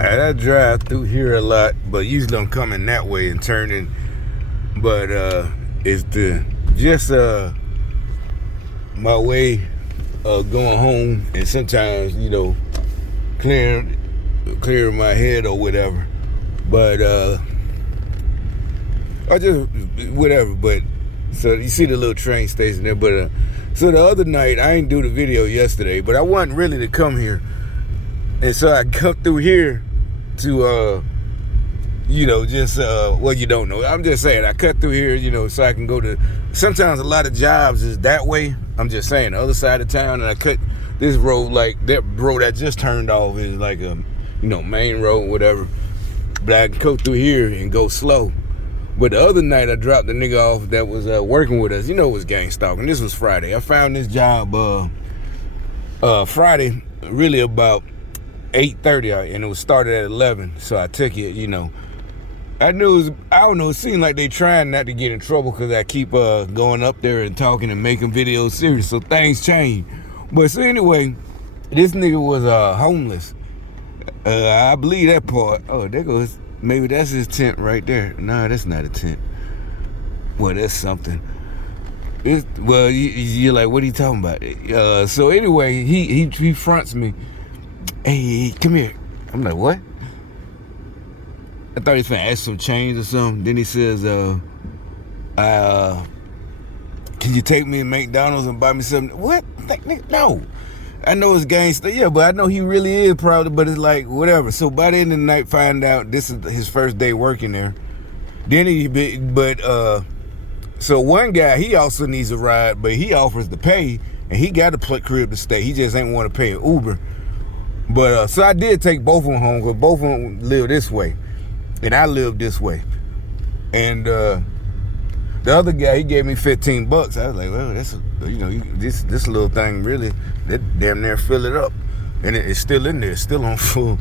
I drive through here a lot, but usually I'm coming that way and turning. But it's just my way of going home, and sometimes clearing my head or whatever. But I just whatever. But so you see the little train station there. But so the other night I didn't do the video yesterday, but I wasn't really to come here. And so I come through here to, just, well, you don't know. I'm just saying, I cut through here, so I can go to, sometimes a lot of jobs is that way. I'm just saying, the other side of town, and I cut this road, like that road I just turned off is like a, main road, whatever. But I can go through here and go slow. But the other night I dropped the nigga off that was working with us. It was gang stalking. This was Friday. I found this job Friday, really about 8:30, and it was started at 11, so I took it. I knew it seemed like they trying not to get in trouble because I keep going up there and talking and making videos serious, so things change. But so anyway, this nigga was homeless. I believe that part. Oh, there goes, maybe that's his tent right there. No, that's not a tent. Well, that's something. Well, you're like, what are you talking about? So anyway, he fronts me. Hey, come here. I'm like, what? I thought he was finna ask some change or something. Then he says, can you take me to McDonald's and buy me something? What? No. I know it's gangster, yeah, but I know he really is probably, but it's like, whatever. So by the end of the night, find out this is his first day working there. Then so one guy, he also needs a ride, but he offers to pay, and he got a crib to stay. He just ain't want to pay an Uber. But so I did take both of them home because both of them live this way, and I live this way. And the other guy, he gave me $15. I was like, well, that's this little thing really, that damn near fill it up, and it's still in there, still on full.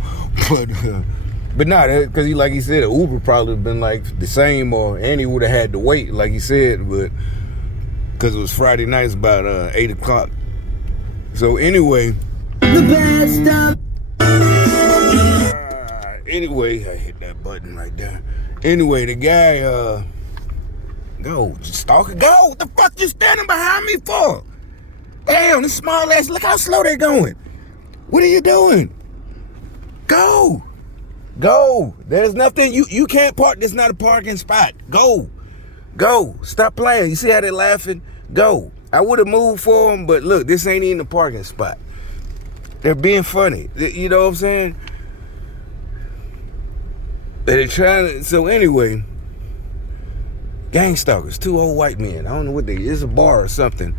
But nah, because like he said, Uber probably been like the same, and he would have had to wait, like he said, but because it was Friday night, it's about 8 o'clock. So anyway. The best of. Anyway, I hit that button right there. Anyway, the guy, go, stalker, go. What the fuck you standing behind me for? Damn, this small ass, look how slow they're going. What are you doing? Go. There's nothing, you can't park, this is not a parking spot. Go. Stop playing. You see how they're laughing? Go. I would have moved for them, but look, this ain't even a parking spot. They're being funny. You know what I'm saying? They're trying to, so anyway, gang stalkers, 2 old white men. I don't know what it's a bar or something.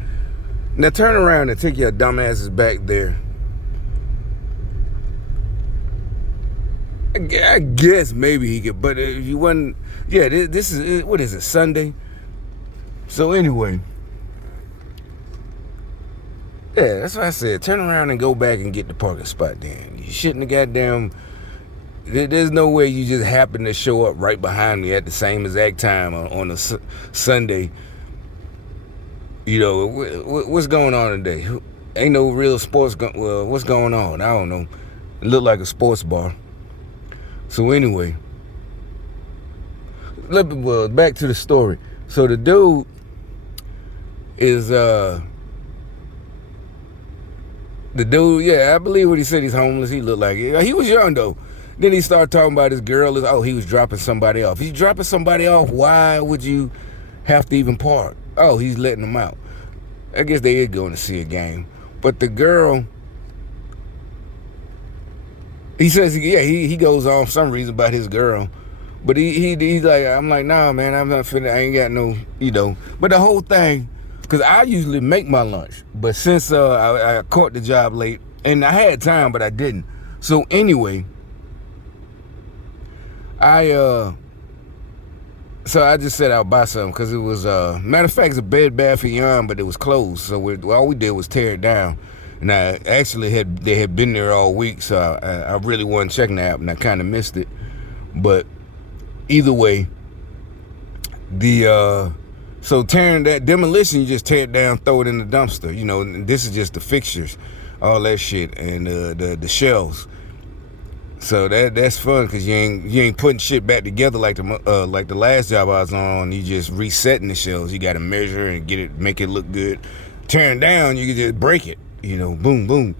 Now turn around and take your dumbasses back there. I guess maybe he could, but if you wasn't, yeah, this is, what is it, Sunday? So anyway. Yeah, that's what I said. Turn around and go back and get the parking spot then. You shouldn't have goddamn. There's no way you just happen to show up right behind me at the same exact time on a Sunday. What's going on today? Ain't no real sports. Well, what's going on? I don't know. It looked like a sports bar. So anyway, back to the story. So the dude is I believe what he said. He's homeless. He looked like it. He was young though. Then he started talking about his girl. He was dropping somebody off. He's dropping somebody off. Why would you have to even park? Oh, he's letting them out. I guess they is going to see a game. But the girl, he says, yeah, he goes on for some reason about his girl. But he's like, I'm like, nah, man, I'm not finna, I ain't got no, But the whole thing, because I usually make my lunch. But since I caught the job late, and I had time, but I didn't. So anyway, I just said I'll buy something because it was, matter of fact, it's a Bed Bath & Beyond, but it was closed. So all we did was tear it down. And I actually they had been there all week, so I really wasn't checking the app, and I kind of missed it. But either way, so tearing that demolition, you just tear it down, throw it in the dumpster. And this is just the fixtures, all that shit, and the shelves. So that's fun because you ain't putting shit back together like the last job I was on. You just resetting the shells. You got to measure and make it look good. Turn down, you can just break it. Boom, boom.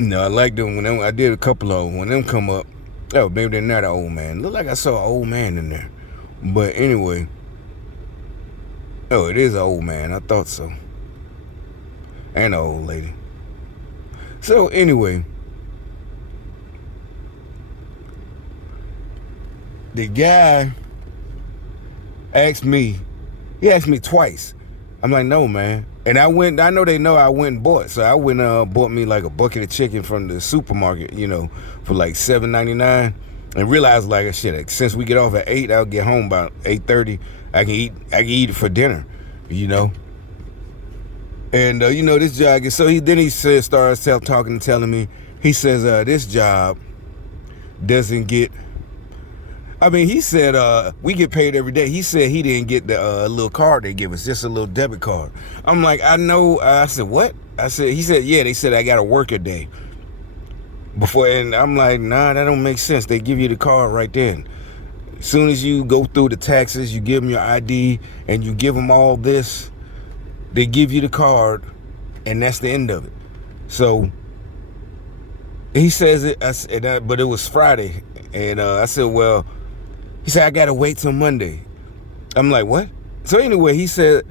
I like them when I did a couple of them. When them come up, oh, maybe they're not an old man. Look like I saw an old man in there. But anyway, oh, it is an old man. I thought so. And an old lady. So anyway, the guy asked me twice. I'm like, no, man. And I know they know I went and bought. So I went bought me like a bucket of chicken from the supermarket, for like $7.99. And realized like shit, since we get off at 8, I'll get home about 8:30. I can eat it for dinner, And this job, so he starts telling me, he says this job doesn't get, he said we get paid every day. He said he didn't get the little card they give us, just a little debit card. I'm like, I know. I said, what? He said, yeah, they said I got to work a day before. And I'm like, nah, that don't make sense. They give you the card right then. As soon as you go through the taxes, you give them your ID and you give them all this, they give you the card, and that's the end of it. So he says it, but it was Friday. And I said, well, he said, I got to wait till Monday. I'm like, what? So anyway, I said,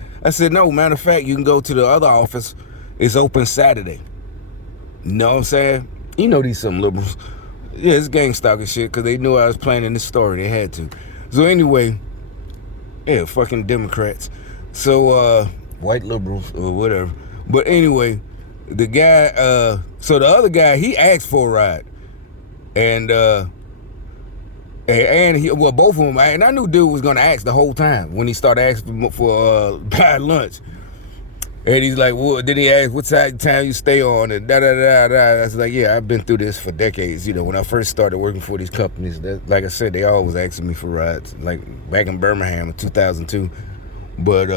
no, matter of fact, you can go to the other office. It's open Saturday. You know what I'm saying? These some liberals. Yeah, it's gang stalker shit because they knew I was planning this story. They had to. So anyway, yeah, fucking Democrats. So, white liberals or whatever. But anyway, the guy, so the other guy, he asked for a ride. And both of them, and I knew dude was gonna ask the whole time when he started asking for buy lunch. And he's like, well, then he asked, what time you stay on, and da-da-da-da. I was like, yeah, I've been through this for decades. When I first started working for these companies, like I said, they always asking me for rides, like back in Birmingham in 2002. But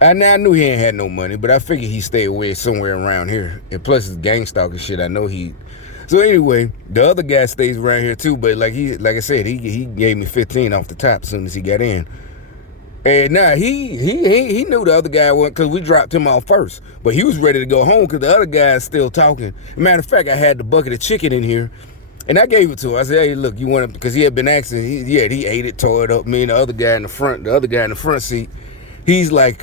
I knew he ain't had no money, but I figured he stayed away somewhere around here. And plus, it's gang stalker shit. I know he. So anyway, the other guy stays around here too. But like I said, he gave me 15 off the top as soon as he got in. And now he knew the other guy wasn't, because we dropped him off first. But he was ready to go home because the other guy is still talking. Matter of fact, I had the bucket of chicken in here, and I gave it to him. I said, hey, look, you want it? Because he had been asking. He ate it, tore it up. Me and the other guy in the front seat, he's like,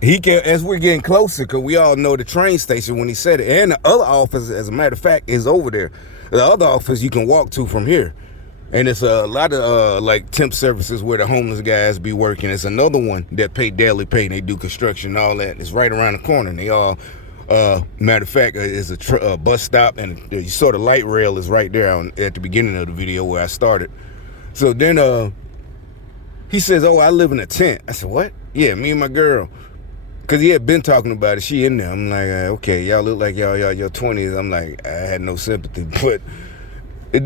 he can, as we're getting closer, because we all know the train station when he said it. And the other office, as a matter of fact, is over there. The other office you can walk to from here. And it's a lot of like temp services where the homeless guys be working. It's another one that pay daily pay. And they do construction and all that. It's right around the corner. And they all, matter of fact, it's a bus stop, and the sort of light rail is right there at the beginning of the video where I started. So then he says, oh, I live in a tent. I said, what? Yeah, me and my girl. Because he had been talking about it. She in there. I'm like, okay, y'all look like y'all your 20s. I'm like, I had no sympathy. But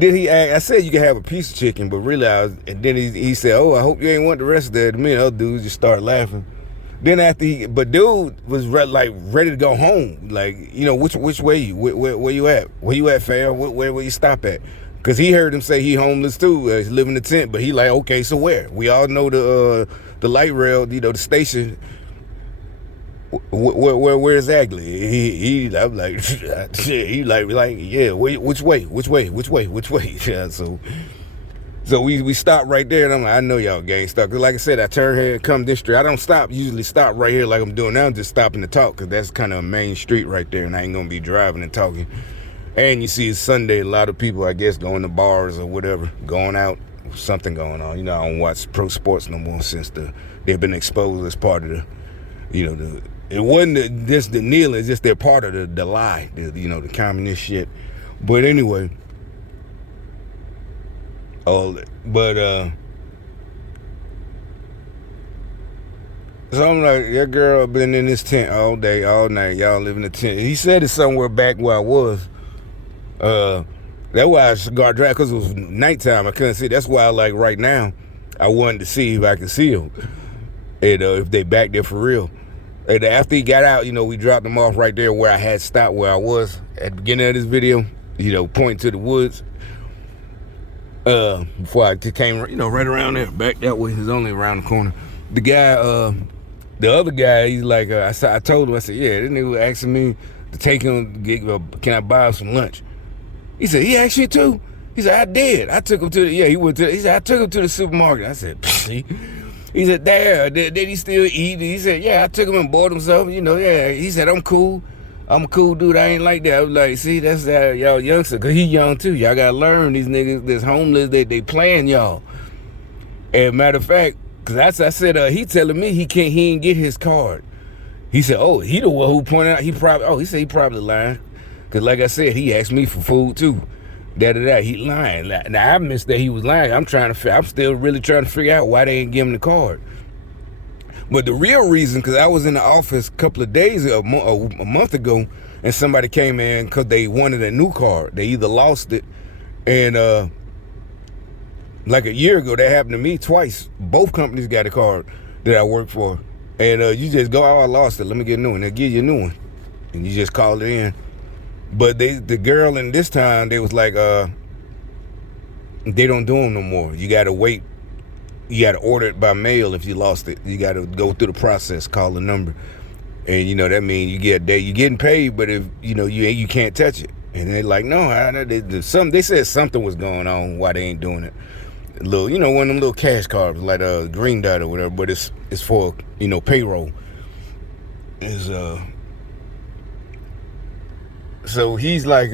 then he asked, I said you can have a piece of chicken, but really and then he said, oh, I hope you ain't want the rest of that. Me and other dudes just started laughing. Then after but dude was ready to go home. Like, which way you, where you at? Where you at, fam? Where you stop at? Because he heard him say he homeless too. He live in a tent, but he like, okay, so where? We all know the light rail, the station. Where exactly? I'm like, he like, yeah. Which way? Yeah. So we stopped right there, and I'm like, I know y'all gang stuck. Cause like I said, I turn here and come this street. I don't usually stop right here like I'm doing now. I'm just stopping to talk, cause that's kind of a main street right there, and I ain't gonna be driving and talking. And you see, it's Sunday. A lot of people, I guess, going to bars or whatever, going out. Something going on. I don't watch pro sports no more since they've been exposed as part of it wasn't just the kneeling, it's just they're part of the lie, the communist shit. But anyway, so I'm like, that girl been in this tent all day, all night, y'all live in the tent. He said it's somewhere back where I was. That's why I cigar drive, because it was nighttime, I couldn't see. That's why right now, I wanted to see if I could see them. And if they back there for real. And after he got out, we dropped him off right there where I had stopped, where I was at the beginning of this video, pointing to the woods. Before I came, right around there, back that way. He's only around the corner. The guy, the other guy, he's like, I told him, I said, yeah, this nigga was asking me to take him, can I buy him some lunch? He said, he asked you too? He said, I did. I took him to he said, I took him to the supermarket. I said, see? He said, did he still eat? He said, yeah, I took him and bought him something, yeah. He said, I'm cool. I'm a cool dude. I ain't like that. I was like, see, that's that y'all youngster, because he young too. Y'all got to learn these niggas that's homeless, they playing y'all. And matter of fact, because I said, he telling me he ain't get his card. He said, oh, he the one who pointed out, he said he probably lying. Because like I said, he asked me for food too. He lying. Now, I missed that he was lying. I'm still really trying to figure out why they ain't give him the card. But the real reason, because I was in the office a couple of days, a month ago, and somebody came in because they wanted a new card. They either lost it, and like a year ago, that happened to me twice. Both companies got a card that I work for. And you just go, oh, I lost it. Let me get a new one. They'll give you a new one. And you just call it in. But the girl in this time, they was like, they don't do them no more. You got to wait. You got to order it by mail if you lost it. You got to go through the process, call the number. And, that means you're getting paid, but if, you can't touch it. And they're like, no, they said something was going on why they ain't doing it. A little, one of them little cash cards, like a Green Dot or whatever, but it's for, payroll. So he's like,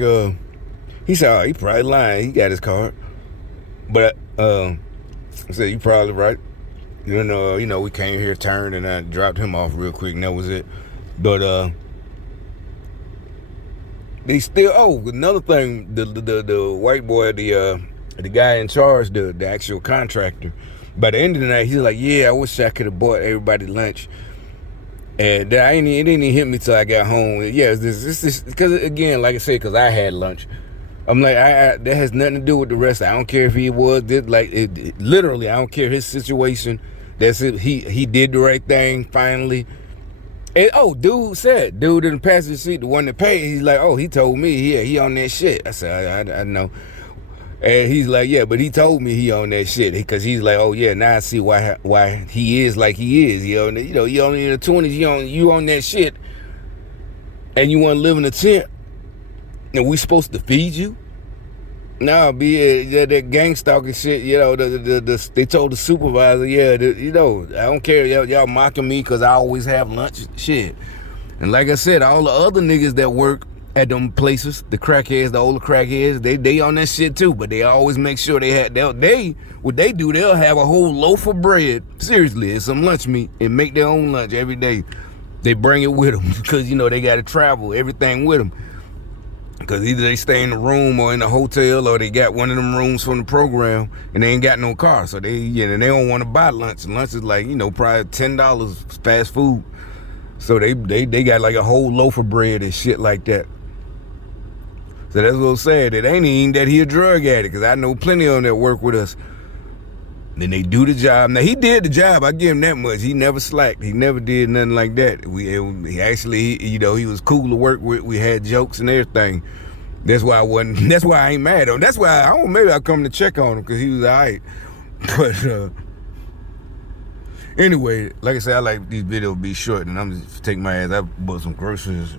he said, oh, he probably lying. He got his card. But, I said, you probably right. We came here, turned, and I dropped him off real quick, and that was it. But they still. Another thing, the white boy, the guy in charge, the actual contractor. By the end of the night, he's like, yeah, I wish I could have bought everybody lunch. And it didn't even hit me till I got home. Yeah, this because again, like I said, because I had lunch. I'm like, that has nothing to do with the rest. I don't care if he was literally. I don't care his situation. That's it. He did the right thing finally. And dude in the passenger seat, the one that paid. He's like, oh, he told me, yeah, he on that shit. I said, I know. And he's like, yeah, but he told me he on that shit, because he's like, oh yeah, now I see why he is like he is. You only in the 20s, you on that shit, and you want to live in a tent. And we supposed to feed you? No, that gang stalking shit, they told the supervisor, I don't care, y'all mocking me because I always have lunch, shit. And like I said, all the other niggas that work at them places, the crackheads, the older crackheads, they on that shit too, but they always make sure what they do, they'll have a whole loaf of bread, seriously, and some lunch meat, and make their own lunch every day. They bring it with them, because, they got to travel, everything with them. Because either they stay in the room or in the hotel, or they got one of them rooms from the program and they ain't got no car. So they don't want to buy lunch. And lunch is like, probably $10 fast food. So they got like a whole loaf of bread and shit like that. So that's what I'm saying. It ain't even that he a drug addict, because I know plenty of them that work with us. Then they do the job. Now, he did the job. I give him that much. He never slacked. He never did nothing like that. He actually, he was cool to work with. We had jokes and everything. That's why I ain't mad at him. That's why maybe I'll come to check on him, because he was all right. But anyway, like I said, I like these videos be short, and I'm just taking my ass. I bought some groceries.